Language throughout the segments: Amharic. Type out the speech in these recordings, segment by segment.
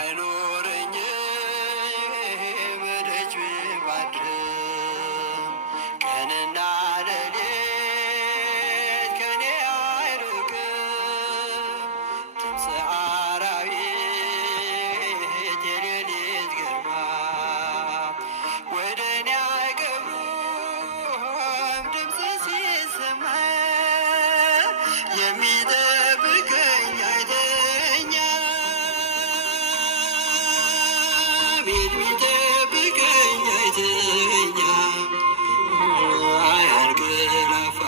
ባይኖረኝ በደጅ ባድርም ቀንና ሌሊት ከኔ አይርቅም። ድምፅ አራዊት የሌሊት ግርማ ወደ እኔ አይቀርቡም። ድምፅ ሲሰማ የሚጠብቀኝ የሚጠብቀኝ አይተኛም፣ አያንቀላፋም።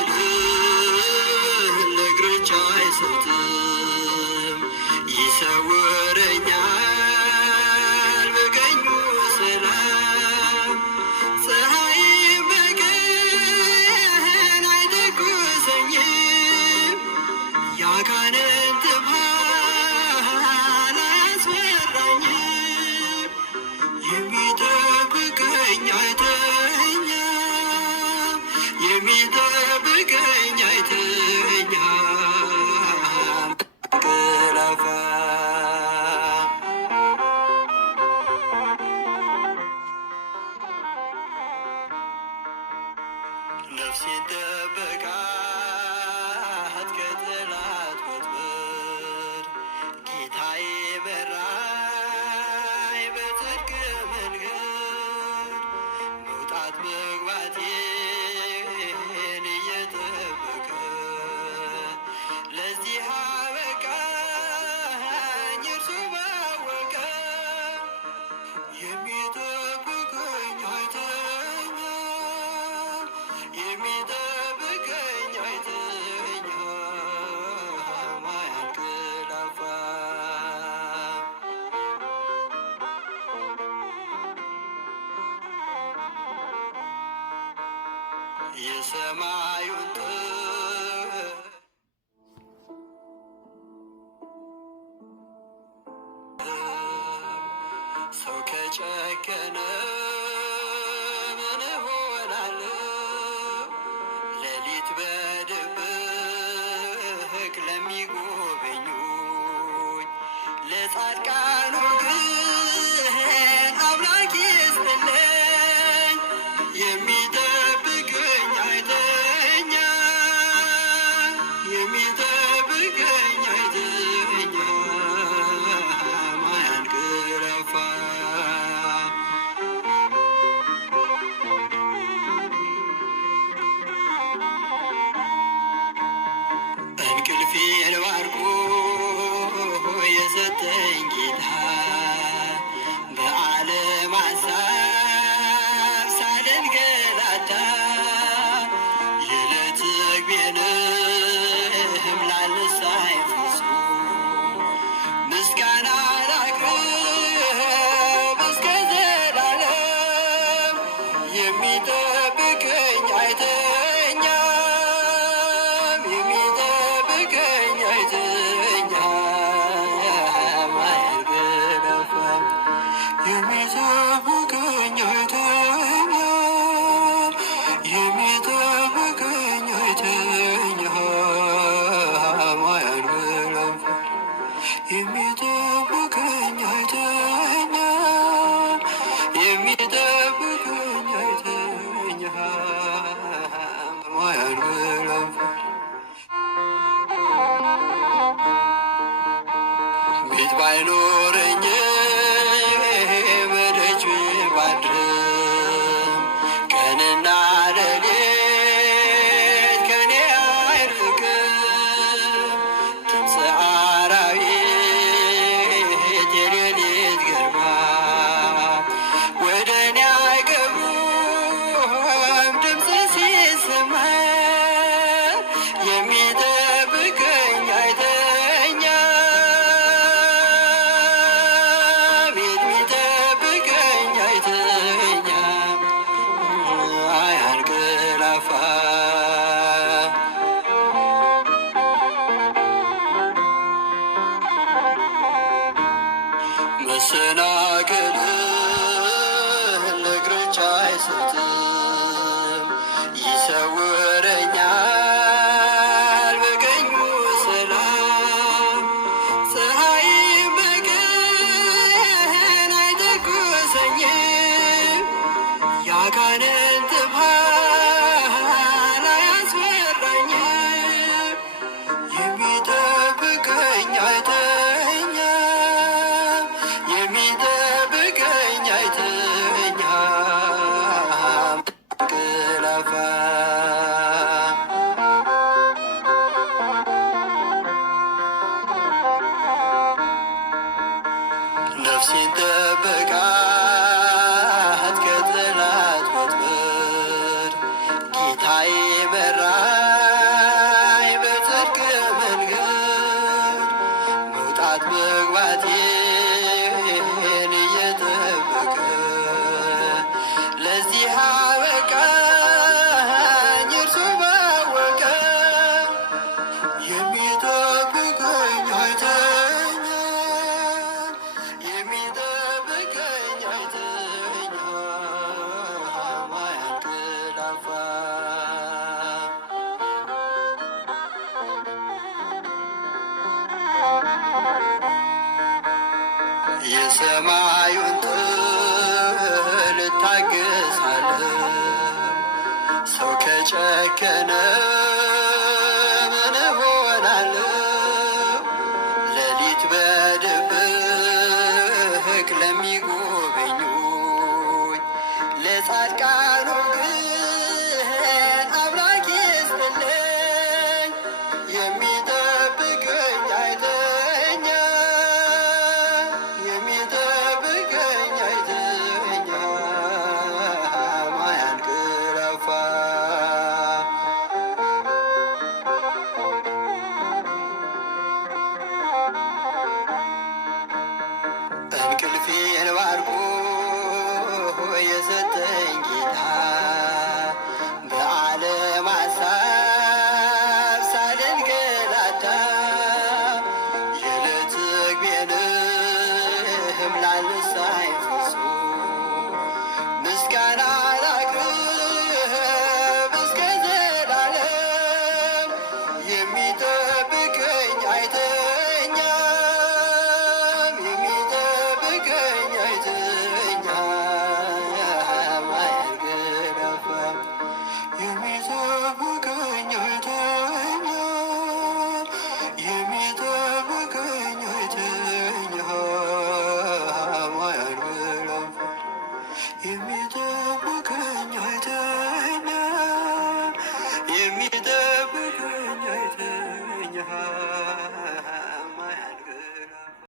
መሰናክልን ለእግሮች አይሰጥም፣ ይሰውረኛል በቀኙ ሰላም። ፀሐይም በቀን አይተኩሰኝም፣ የአጋንንት ብርሃን አያስፈራኝም። የሚጠብቀኝ አይተኛም፣ የሚጠብቀኝ አይተኛም፣ አያንቀላፋም። ነፍሴን ጠበቃት ከጠላት ወጥመድ፣ ጌታዬ መራኝ በጽድቅ መንገድ። መውጣት መግባቴን እየጠበቀ ለዚህ አበቃኝ እርሱ ባወቀ። የሚጠብቀኝ አይተኛም፣ የሚጠብቀኝ አይተኛም፣ አያንቀላፋም። የሰማዩን ጥበብ ሰው ከጨከነ ምን እሆናለሁ? ሌሊት በድብቅ ለሚጎበኙኝ ለጻድቃኑ ግን አምላክ ይስጥልኝ። የሚጠብቀኝ አይተኛም፣ የሚጠብቀኝ አይተኛም፣ አያንቀላፋም። እንቅልፌን ባርኮ የሰጠኝ ጌታ በዓለም ሐሳብ ሳልንገላታ የዕለት ምግቤንም ላልሳይ ፍጹም ምስጋና ላቅርብ እስከ ዘላለም። የሚጠብቀኝ አይተኛም፣ የሚጠብቀኝ አይተኛም፣ አያንቀላፋም። የሚጠብቀኝ አይተኛም፣ የሚጠብቀኝ አይተኛም፣ አያንቀላፋም። የሚጠብቀኝ አይተኛም፣ የሚጠብቀኝ አይተኛም፣ አያንቀላፋም። ቤት ባይኖረኝ በደጅ ባድርም ቀንና ሌሊት ከኔ አይርቅም። ድምፅ አራዊት የሌሊት ግርማ ወደ እኔ አይቀርቡም። ድምፅ ሲሰማ የሚጠብቀኝ አይተኛም፣ ይሰውረኛል በቀኙ ሰላም። ፀሐይ በቀን አይተኩሰኝም፣ ያጋንንት ብርሃን አያስፈራኝም። የሚጠብቀኝ አይተኛም፣ የሚጠብቀኝ አይተኛም እንቅላፋም። ነፍሴን ጠበቃት ከጠላት ወጥመድ፣ ጌታዬ መራኝ በጽድቅ መንገድ። መውጣት መግባቴን እየጠበቀ ለዚህ አበቃኝ እርሱ ባወቀ። የሚጠብቀኝ አይተኛም፣ የሚጠብቀኝ አይተኛም አያንቀላፋም። የሰማዩን ጥል እታገሳለሁ፣ ሰው ከጨከነ